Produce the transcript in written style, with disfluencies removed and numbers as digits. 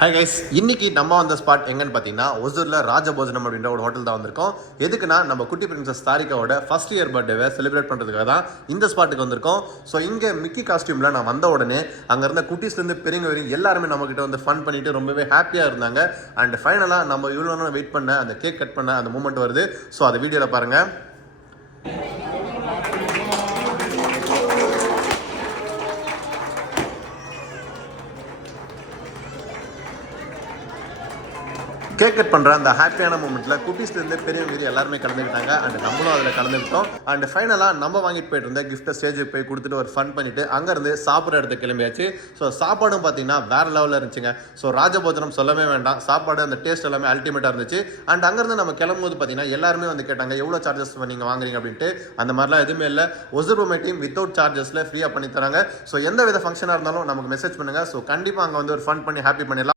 Hi guys, இன்னைக்கு நம்ம வந்த ஸ்பாட் எங்கன்னு பார்த்தீங்கன்னா ஒசூரில் ராஜபோஜனம் அப்படின்ற ஒரு ஹோட்டல் தான் வந்திருக்கோம். எதுக்குன்னா நம்ம குட்டி பிரின்சஸ் தாரிகாவோட ஃபர்ஸ்ட் இயர் பர்த்டேவை செலிப்ரேட் பண்ணுறதுக்காக தான் இந்த ஸ்பாட்டுக்கு வந்திருக்கோம். ஸோ இங்கே மிக்கி காஸ்டியூமில் நான் வந்த உடனே அங்கே இருந்த குட்டீஸ்லேருந்து பெரியவங்க வரையும் எல்லாருமே நம்மக்கிட்ட வந்து ஃபன் பண்ணிட்டு ரொம்பவே ஹாப்பியாக இருந்தாங்க. அண்ட் ஃபைனலாக நம்ம இவ்வளோ நேரம் வெயிட் பண்ண அந்த கேக் கட் பண்ண அந்த மூமெண்ட் வருது. ஸோ அதை வீடியோவில் பாருங்கள். கேக் கட் பண்ணுற அந்த ஹாப்பியான மூமெண்ட்டில் குட்டீஸ்லேருந்து பெரியவங்க எல்லாருமே கலந்துக்கிட்டாங்க. அண்ட் நம்மளும் அதில் கலந்துக்கிட்டோம். அண்ட் ஃபைனலாக நம்ம வாங்கிட்டு போயிட்டு இருந்த கிஃப்ட்டை ஸ்டேஜுக்கு போய் கொடுத்துட்டு ஒரு ஃபன் பண்ணிவிட்டு அங்கேருந்து சாப்பிட்ற இடத்துக்கு கிளம்பியாச்சு. ஸோ சாப்பாடும் பார்த்தீங்கன்னா வேறு லெவலில் இருந்துச்சுங்க. ஸோ ராஜபோஜனம் சொல்லவே வேண்டாம், சாப்பாடு அந்த டேஸ்ட் எல்லாமே அல்டிமேட்டாக இருந்துச்சு. அண்ட் அங்கேருந்து நம்ம கிளம்பும்போது பார்த்தீங்கன்னா எல்லாருமே வந்து கேட்டாங்க எவ்வளோ சார்ஜஸ் நீங்கள் வாங்குறீங்க அப்படின்ட்டு. அந்த மாதிரிலாம் எதுவுமே இல்லை, ஒசூர் பொம்மை டீம் வித்தவுட் சார்ஜஸில் ஃப்ரீயாக பண்ணி தராங்க. ஸோ எந்த வித ஃபங்க்ஷனாக இருந்தாலும் நமக்கு மெசேஜ் பண்ணுங்கள். ஸோ கண்டிப்பாக அங்கே வந்து ஒரு ஃபன் பண்ணி ஹாப்பி பண்ணிடலாம்.